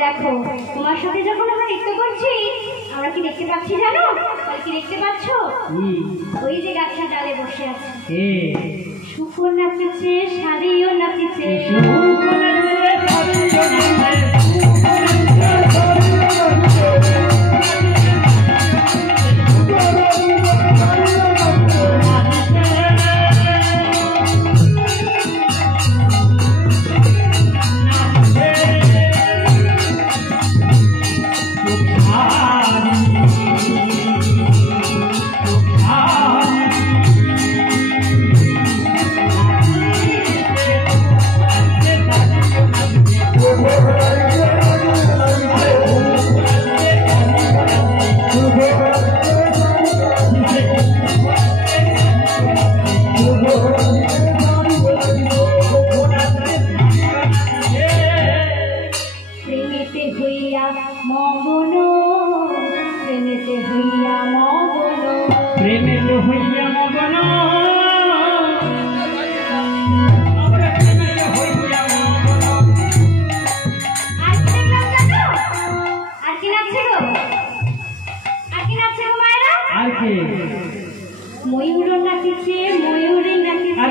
দেখো তোমার সাথে যখন আমরা নৃত্য করছি আমরা কি দেখতে পাচ্ছি জানো? কি দেখতে পাচ্ছ? ওই যে গাছের ডালে বসে আছে শুকর নাচছে, শাড়িও নাচছে, ময়ূর নাচছে, ময়ূরের নাচছে,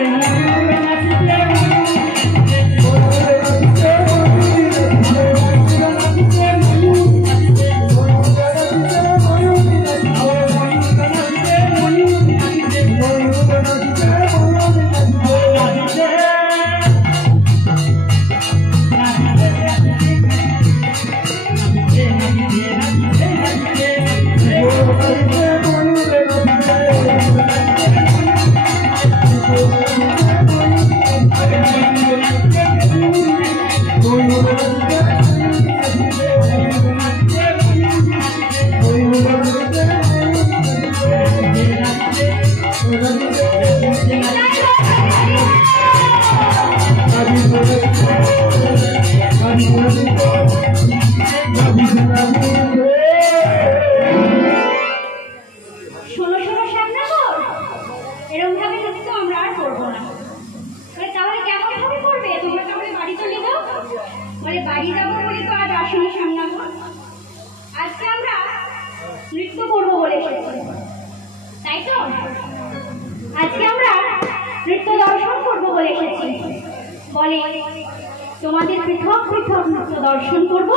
তোমাদের পৃথক পৃথক নৃত্য দর্শন করব,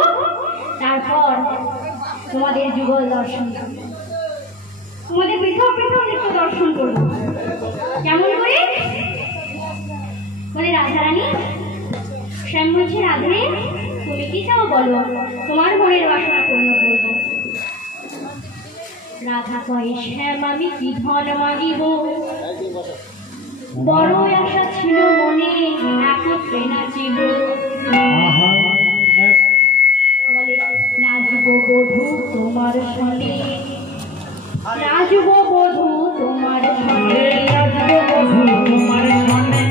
তারপর তোমাদের যুগল দর্শন করব। তোমাদের পৃথক পৃথক নৃত্য দর্শন করব কেমন করে? বলে রাধারানী শ্যাম বলছে, রাধে তুমি কি চাও বলো, তোমার মনের বাসনা পূর্ণ করব। রাধা কয়ে, শ্যাম আমি কি ধন মাগিব, বড় আশা ছিল মনে একত্রে নাচিব। বলে নাচব বধূ তোমার সনে, নাচব বধূ তোমার সনে, নাচব বধূ তোমার সনে,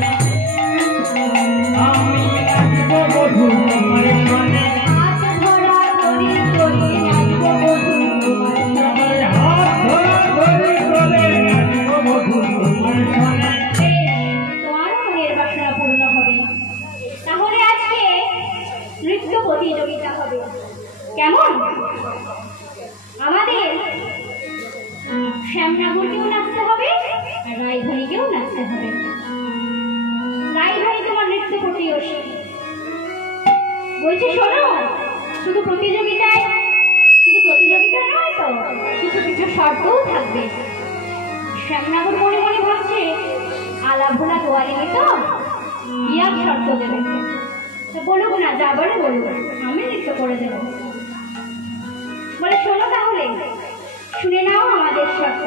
আমি নাচব বধূ তোমার সনে, হাত ধরা করে করে নাচব বধূ তোমার সনে, হাত ধরা করে করে নাচব বধূ তোমার সনে। তাহলে আজকে নৃত্য প্রতিযোগিতা হবে কেমন? আমাদের শ্যামনগরকেও নাচতে হবে আর রায়ধনীকেও নাচতে হবে। রায়ধনী তোমার নৃত্য প্রতিযোগী বলছে, শোনো, শুধু প্রতিযোগিতা নয় তো, কিছু কিছু শর্তও থাকবে। শ্যামনগর মনে মনে ভাবছে, আলা ভোলা গোয়ালিনী তো ইয়ার শর্ত দেবে, তো বলুক না, যা বলে বলবো, আমি নৃত্য করে দেবো। বলে শোনো তাহলে শুনে নাও আমাদের শর্ত।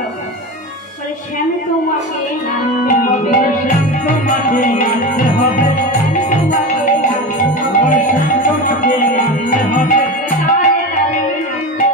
বলে শ্যাম তোমাকে নাচতে হবে, শ্যাম তোমাকে নাচতে হবে, শ্যাম তোমাকে নাচতে হবে, শ্যাম তোমাকে নাচতে হবে, তালে তালে নাচতে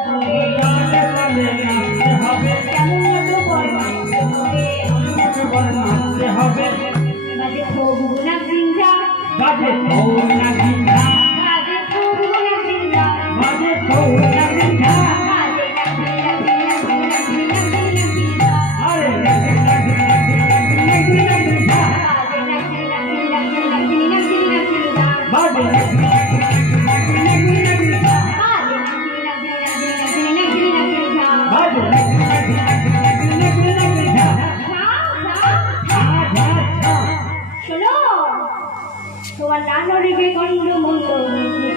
তোমার নানরিবে গন্ড মন্দ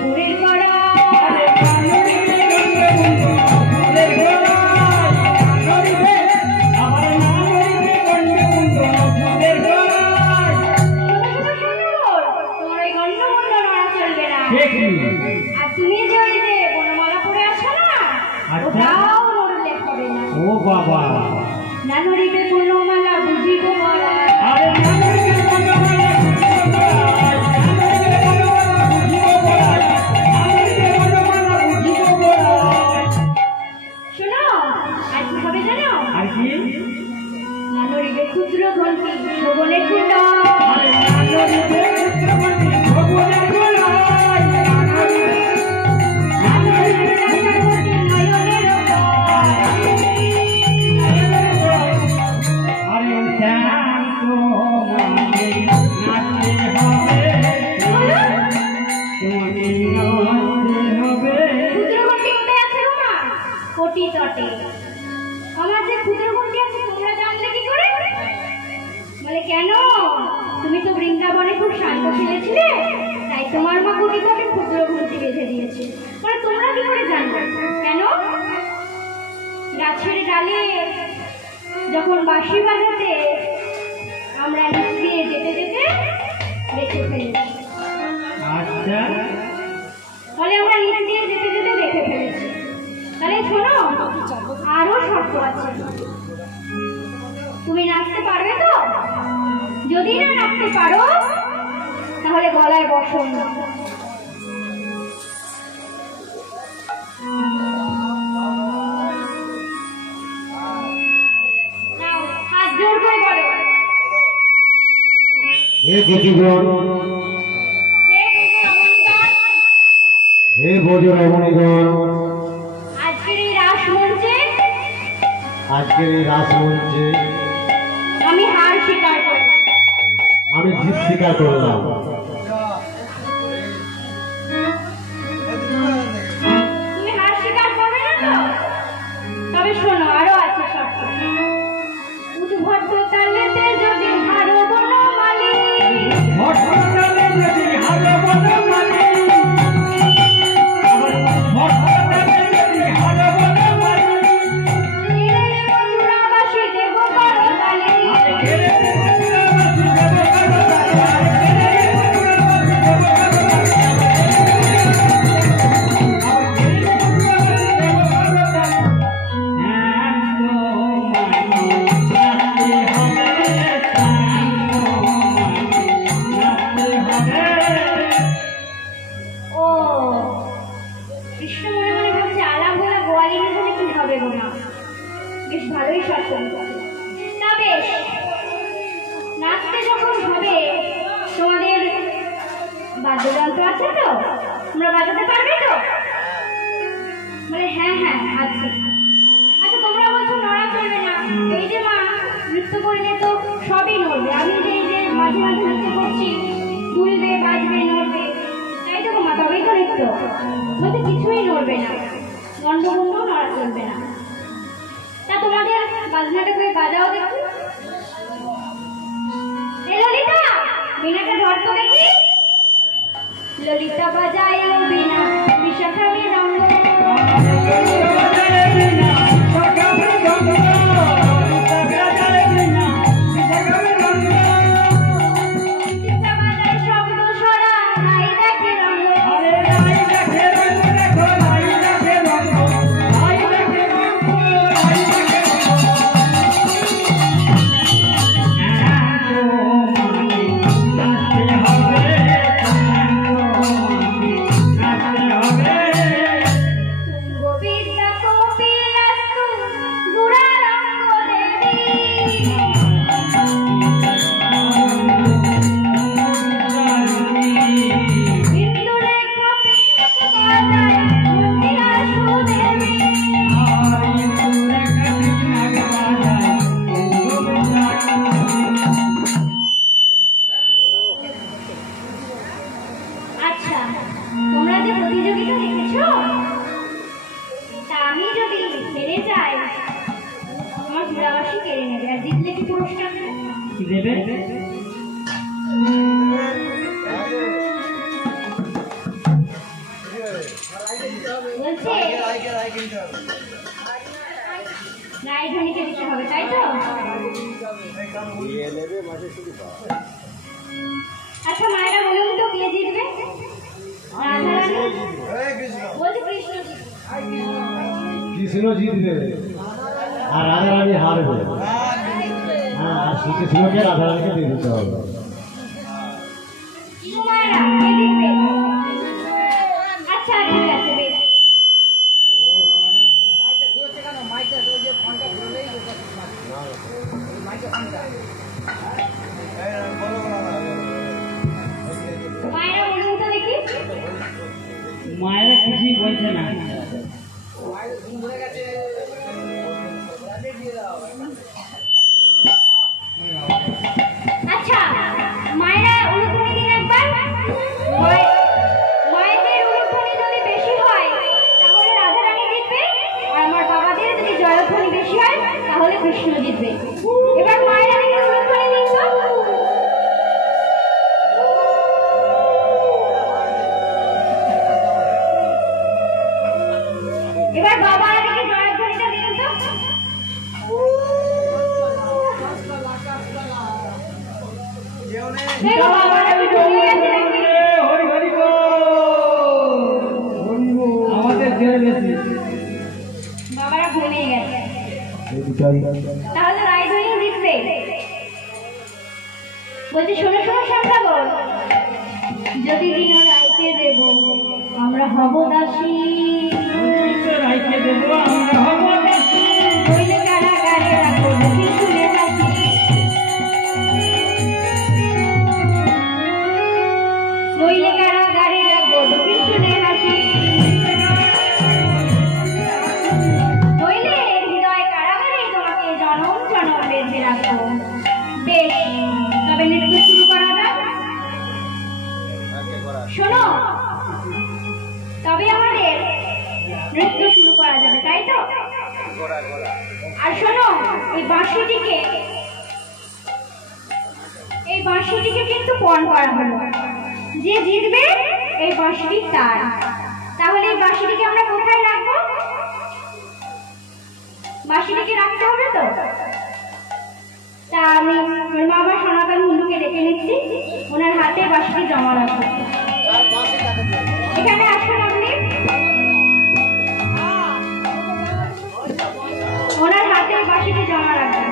পুরের করা তোমার ওই গন্ড মন্দ নড়া চলবে না। আর তুমি যে ওই যে বনমালা পরে আছো না, ওটাও নড়লে হবে না। ও বাবা, নানরিবে বনমালা বুঝিব বলা। ক্ষুদ্র ঘন্টি শোভনের কুণ্ড কোটি তটে আমার যে ক্ষুদ্র ঘন্টি আছে তোমরা জানলে কি করে? বলে কেন, তুমি তো বৃন্দাবনে খুব শান্ত ছেলেছিলে, তাই তোমার মা কোটি তটে ক্ষুদ্র ঘন্টি বেঁধে দিয়েছে। বলে তোমরা কি করে জানবে? কেন, গাছের ডালে যখন বাঁশি বাজাতে আমরা নিচ দিয়ে যেতে যেতে দেখে ফেলেছি। আচ্ছা, বলে আমরা নিচ দিয়ে যেতে যেতে দেখে ফেলেছি। তাহলে শোনো, আরো শর্ত আছে। তুমি নাচতে পারবে তো? যদি না নাচতে পারো তাহলে গলায় বসো না। হাত জোর করে বলো। হে গতিগণ, হে ভোজ রমণীগণ, আজকের এই রাসমঞ্চে আমি হার স্বীকার করলাম, আমি জিত স্বীকার করলাম। তুমি হার স্বীকার করবে না তো? তবে শোনো, আরো আছে শর্ত। উদ্ভট তালেতে যদি হারো বনমালী, চূড়াবাসী দেব করতালি। ও কৃষ্ণ মনে মনে ভাবছে আলাপ হলে গোয়ালিনী বলে কি হবে গো মা, বেশ ভালোই সৎসঙ্গ। তা বেশ, নাচতে যখন হবে তোমাদের বাদ্যযন্ত্র আছে তো? তোমরা বাজাতে পারবে তো? বলে হ্যাঁ হ্যাঁ আছে। আচ্ছা, তোমরা বলছো নড়া চলবে না। এই যে মা, নৃত্য করলে তো সবই নড়বে। আমি যে এই যে মাঝে মাঝে নৃত্য করছি, দুলবে, বাজবে, নড়বে, তাই তো মা, তবেই তো নৃত্য। বলতে কিছুই নড়বে না, গন্ডগন্ডও নড়া চলবে না। তা তোমাদের বাজনাটা করে বাজাও দেখি। এই ললিতা, বীণাটা ধর তো দেখি। ললিতা বাজায় বীণা, বিশাখা মৃদঙ্গ। চিত্তা বাজায় শব্দ সরা, নাই দেখে রঙ্গ। কি দেবে? বলছে রায়ধনীকে দিতে হবে, তাই তো? আচ্ছা মায়েরা বলুন তো কে জিতবে? রাধারানী? বলছে কৃষ্ণ জিতবে। কৃষ্ণ জিতবে আর রাধারানী হারবে। হ্যাঁ, আর শ্রীকৃষ্ণকে রাধারানীকে দিয়ে দিতে হবে। কি গো মায়েরা, কে জিতবে? আচ্ছা ঠিক আছে, বেশ। মায়েরা বলুন তো দেখি। মায়েরা কিছুই বলছে না। আচ্ছা মায়েরা উলুধ্বনি দিন একবার। মায়েদের উলুধ্বনি যদি বেশি হয় তাহলে রাধারানী জিতবে, আর আমার বাবাদের যদি জয়ধ্বনি বেশি হয় তাহলে কৃষ্ণ জিতবে। এবার মায়েরা দেখে উলুধ্বনি দিন তো। এবার বাবারা দেখে জয়ধ্বনিটা দিন তো। দেখো বাবারা কি ঘুমিয়ে গেছে নাকি? হরি হরি বল। আমাদের জেনে বেশি। বাবারা ঘুমিয়ে গেছে, তাহলে রায়ধনী জিতবে। বলছে শোনো শোনো শ্যামনগর, যদি দিন রাইকে দেব আমরা হব দাসী, রাইকে দেবো আমরা হব দাসী। নইলে কারাগারে রাখো মুখে শুনে হাসি, নইলে কারাগারে রাখো মুখে শুনে হাসি, নইলে হৃদয় কারাগারে তোমাকে জনম জনম বেঁধে রাখো। বেশ, তবে নৃত্য শুরু করা যাক। শোনো, তবে আমাদের নৃত্য শুরু করা যাবে, তাই তো? আর শোনো, এই বাঁশিটিকে কিন্তু পণ করা হলো। যে জিতবে এই বাঁশিটি তার। তাহলে এই বাঁশিটিকে আমরা কোথায় রাখবো? বাঁশিটিকে রাখতে হবে তো। তা আমি মামা সনাতন মুন্ডুকে ডেকে নিচ্ছি, ওনার হাতে বাঁশিটি জমা রাখবো। এখানে আসুন আপনি, ওনার হাতে বাঁশিটি জমা রাখবেন।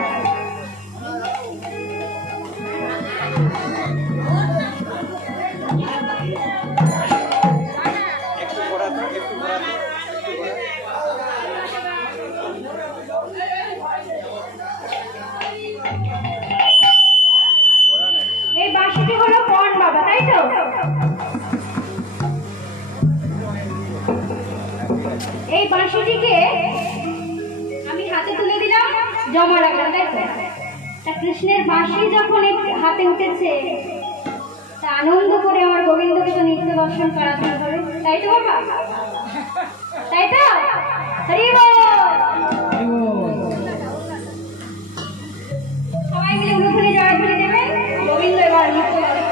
এই বাঁশিটি হলো পণ বাবা, তাই তো? এই বাঁশিটিকে আমি হাতে তুলে দিলাম, জমা রাখলাম, তাই তো? তা কৃষ্ণের বাঁশি যখন হাতে উঠেছে, তা আনন্দ করে আমার গোবিন্দকে তো নিত্য দর্শন করাতে হবে, তাই তো বাবা? তাই তো? হরি বল। সবাই মিলে উলুধ্বনি জয়ধ্বনি দেবেন, গোবিন্দ এবার নিত্য দর্শন।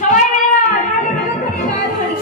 সবাই মিলে উলুধ্বনি জয়ধ্বনি।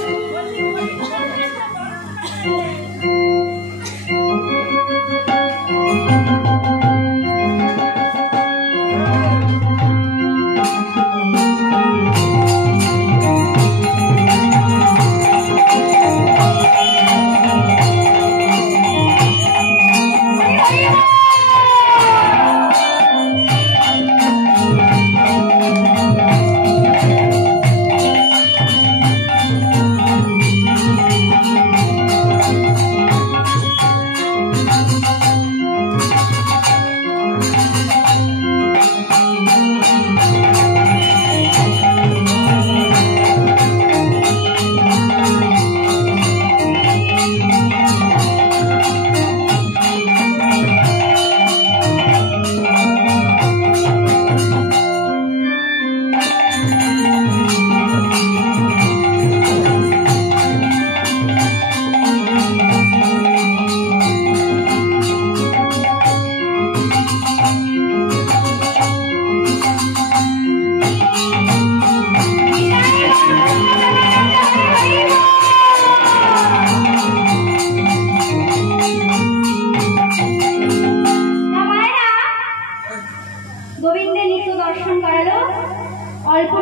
গোবিন্দের নিত্য দর্শন করালো অল্প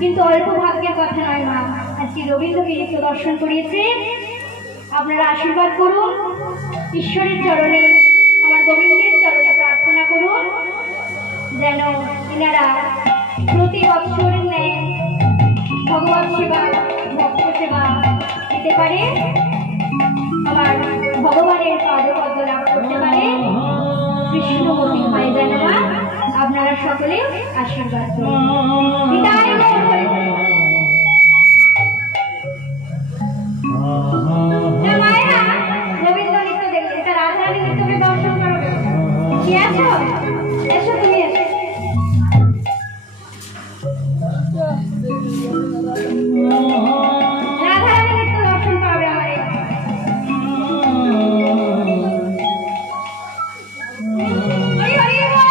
কিন্তু অল্প ভাগ্যের কথা নয় মা। আজকে রবীন্দ্রকে নিত্য দর্শন করিয়েছে, আপনারা আশীর্বাদ করুন। ঈশ্বরের চরণে, আমার গোবিন্দের চরণে প্রার্থনা করুন যেন এনারা প্রতি বৎসরের ন্যায় ভগবত সেবা, ভক্ত সেবা দিতে পারে, আমার ভগবানের পাদপদ্ম লাভ করতে পারে, কৃষ্ণমতী হয় যেন মা। আপনারা সকলে আশীর্বাদ করুন। বিদায় মায়েরা, রবীন্দ্র নৃত্য দেখলেন, তার রাজরানী নৃত্যকে দর্শন করবে। কি আছো? এসো, তুমি এসো। রাধারানী নৃত্য দর্শন করবে আমার। হরি হরি বল।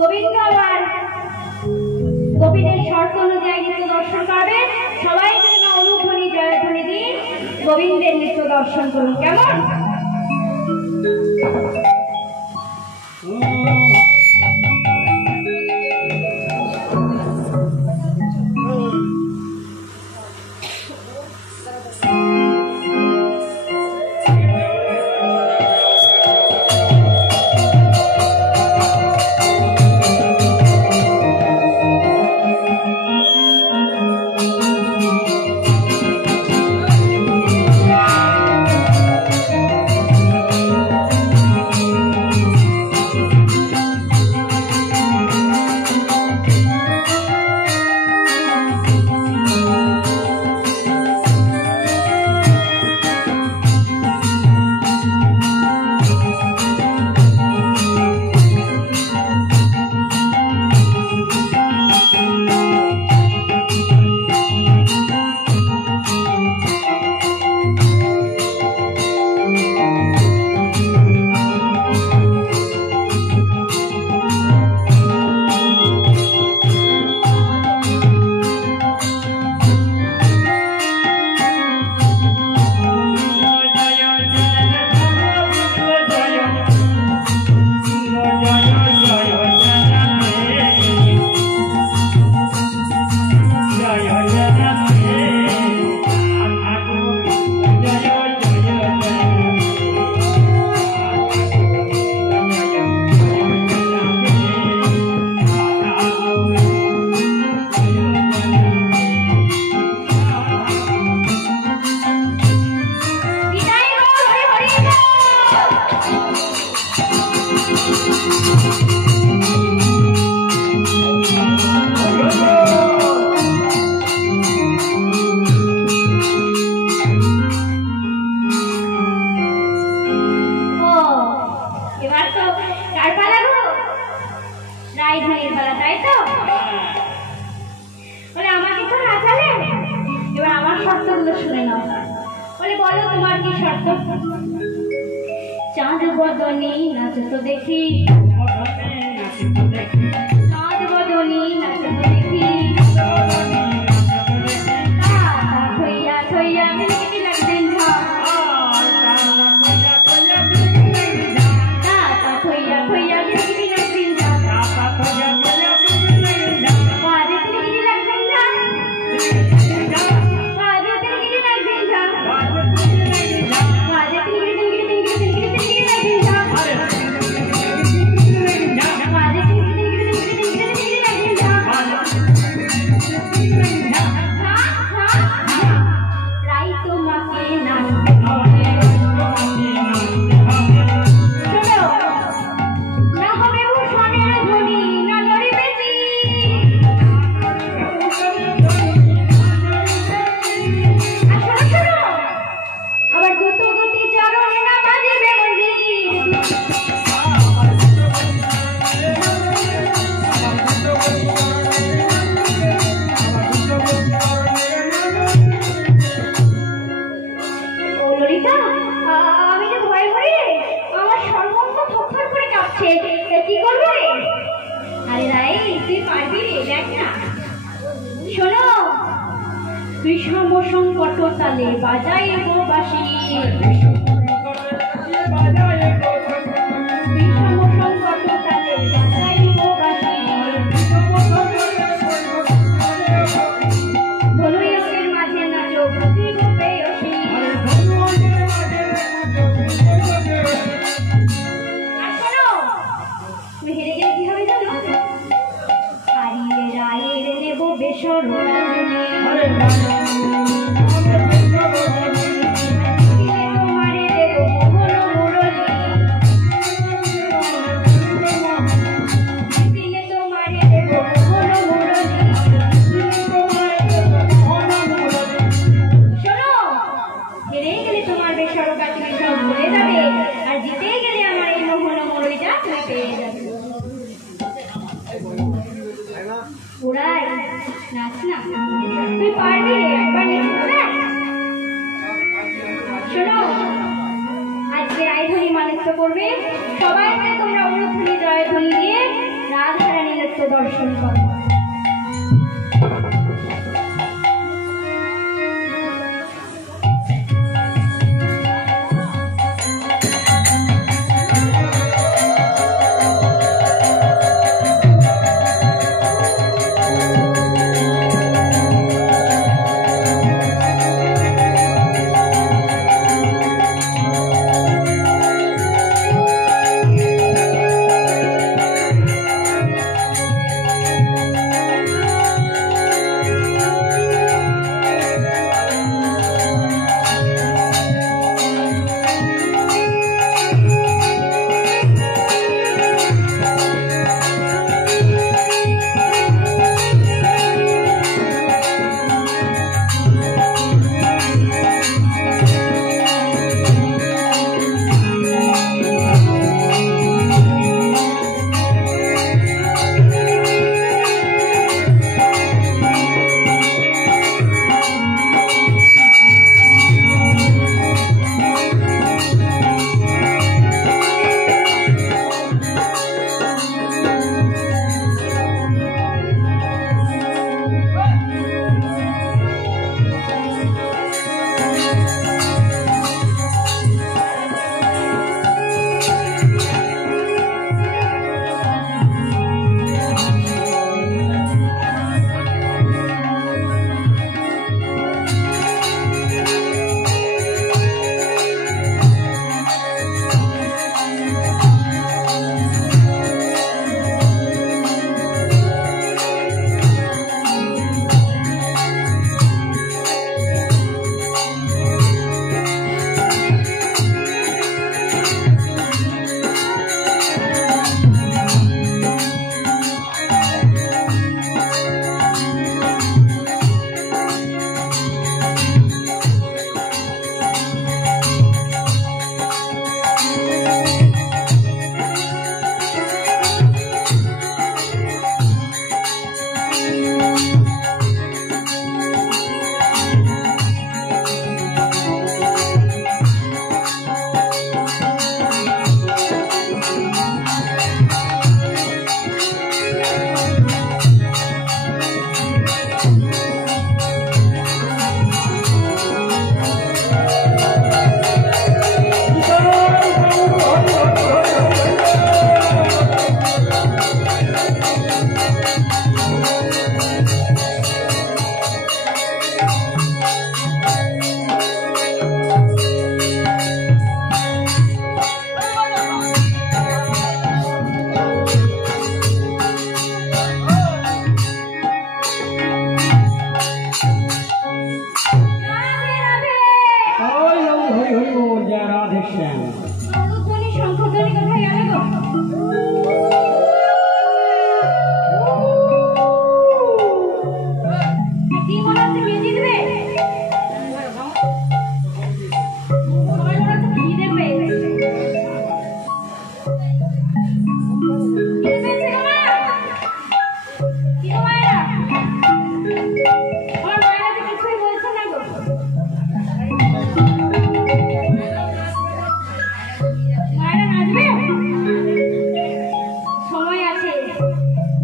গোবিন্দ আর গোপীদের শর্ত অনুযায়ী নৃত্য দর্শন করবেন। সবাই যেন অনুধ্বনি জয়ধ্বনি দিন, গোবিন্দের নৃত্য দর্শন করুন। কেমন? চাঁদ বদনী নাচ তো দেখি, চাঁদ বদনী নাচ তো দেখি। বিষম সংকট তালে বাজাইব বাঁশি, বিষম সংকট তালে বাজাইব বাঁশি, ধনুয়ঙ্গের মাঝে নাচো বুঝিব প্রেয়সী। আর শোনো, তুমি হেরে গেলে কি হবে জানো? হারিয়ে রায়ের নেব বেসর রাজনী, তোমারে দেব মোহন মুরলী, দিলে তোমারে দেব মোহন মুরলী। শোনো, হেরে গেলে তোমার বেসরকা তুমি সব ভুলে যাবে, আর জিতে গেলে আমার এই মোহন মুরলীটা তুমি পেয়ে যাবে। ওরাই নাচ না, তুই পারবি, একবার নেচে দেখ। শোনো, আজকে রায়ধ্বনি মানিত্য করবে, সবাই মিলে তোমরা অনুধ্বনি জয়ধ্বনি দিয়ে রাধারানী নৃত্য দর্শন করো।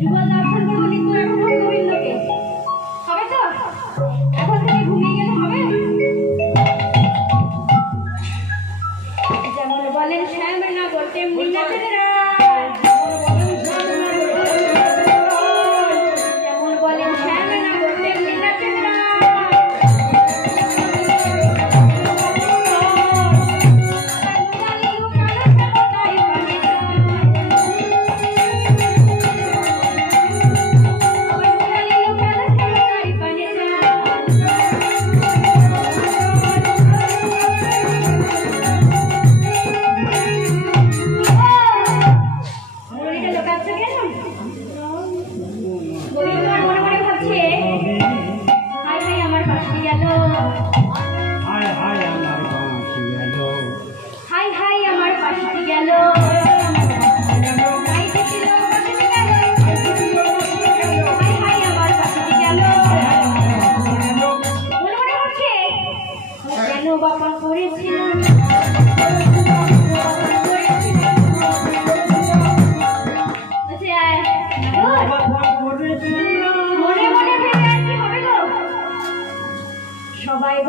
যুগল দর্শন করবো নিত্য এখন গোবিন্দকে, হবে তো? এখন থেকে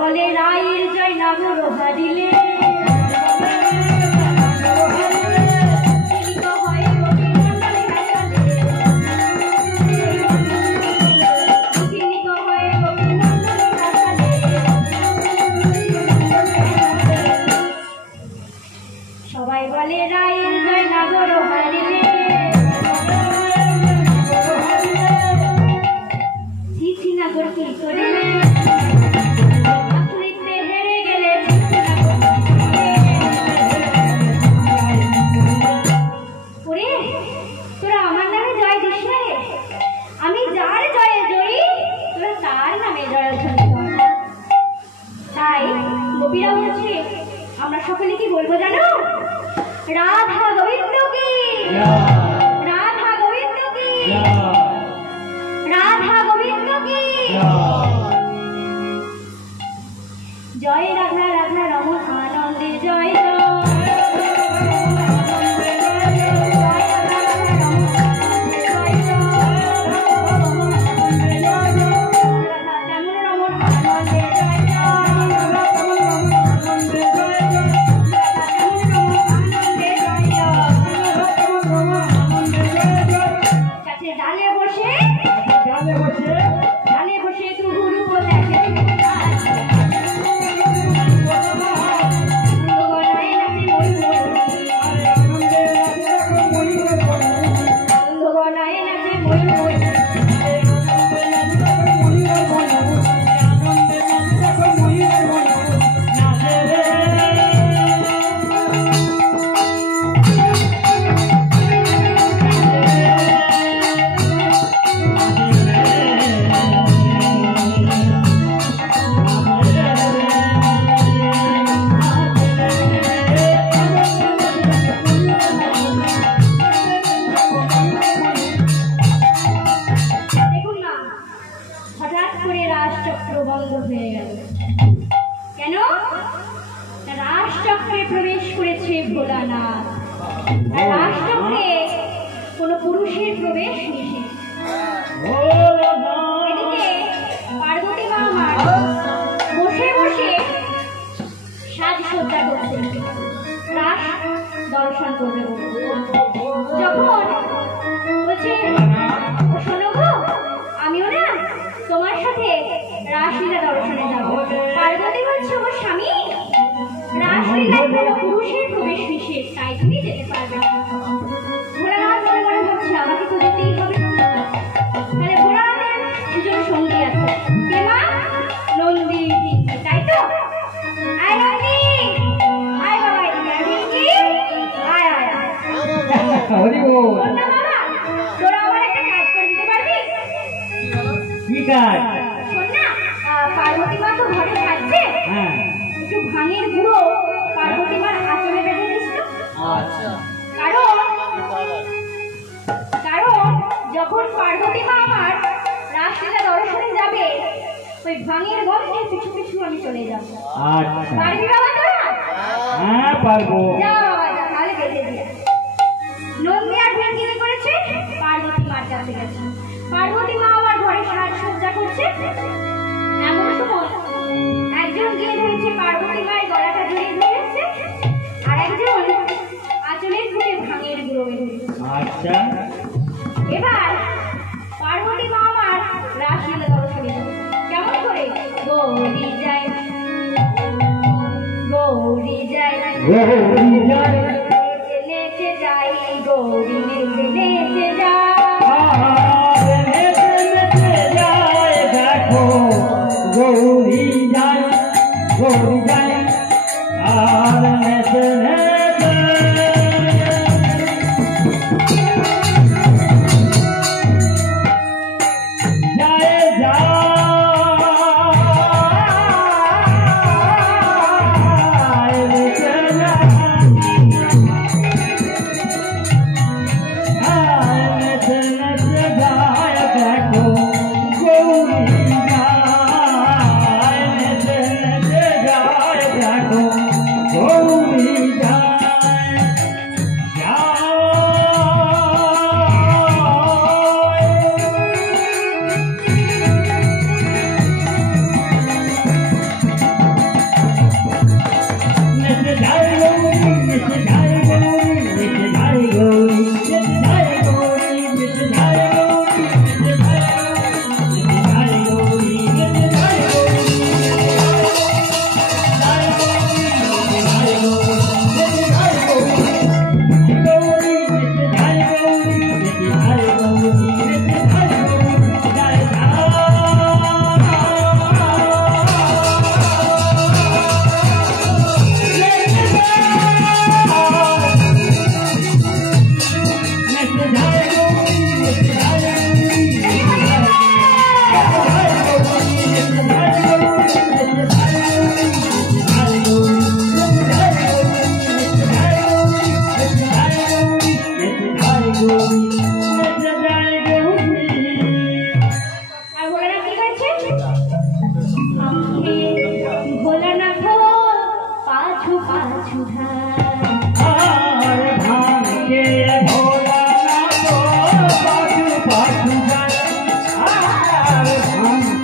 বলে রায়ের জয় নাগর হারিলে সবাই বলে রায়ের জয় নাগর হারিলে চিঠি নাগর কি করিলে আসলিতে হেরে গেলে ওরে তোরা আমার নামে জয় দিস না রে আমি যার জয়ে জয়ী তোরা তার নামে জয়ধ্বনি কর তাই গোপীরা বলছে আমরা সকলে কি বলবো জানো রাধা গোবিন্দ কি রাধা গোবিন্দ কি রাধা গোবিন্দ কি জয় রাধা রাধা রমন আনন্দে জয়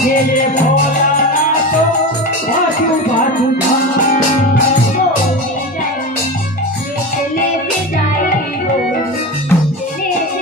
गेले भोला तो बाजू बाजू गौरी जाई लेते जाई गौरी लेते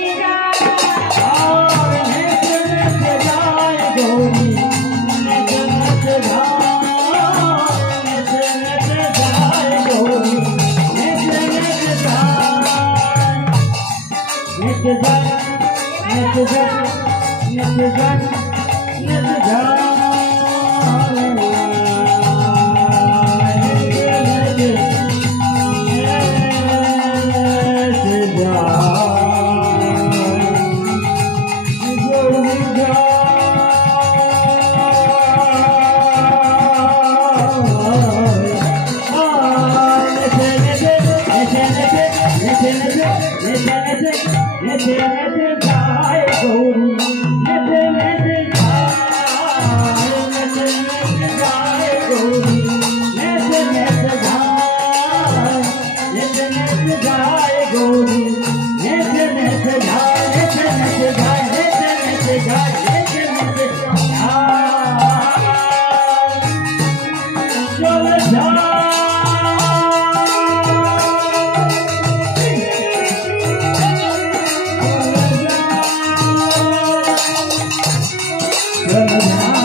Yeah.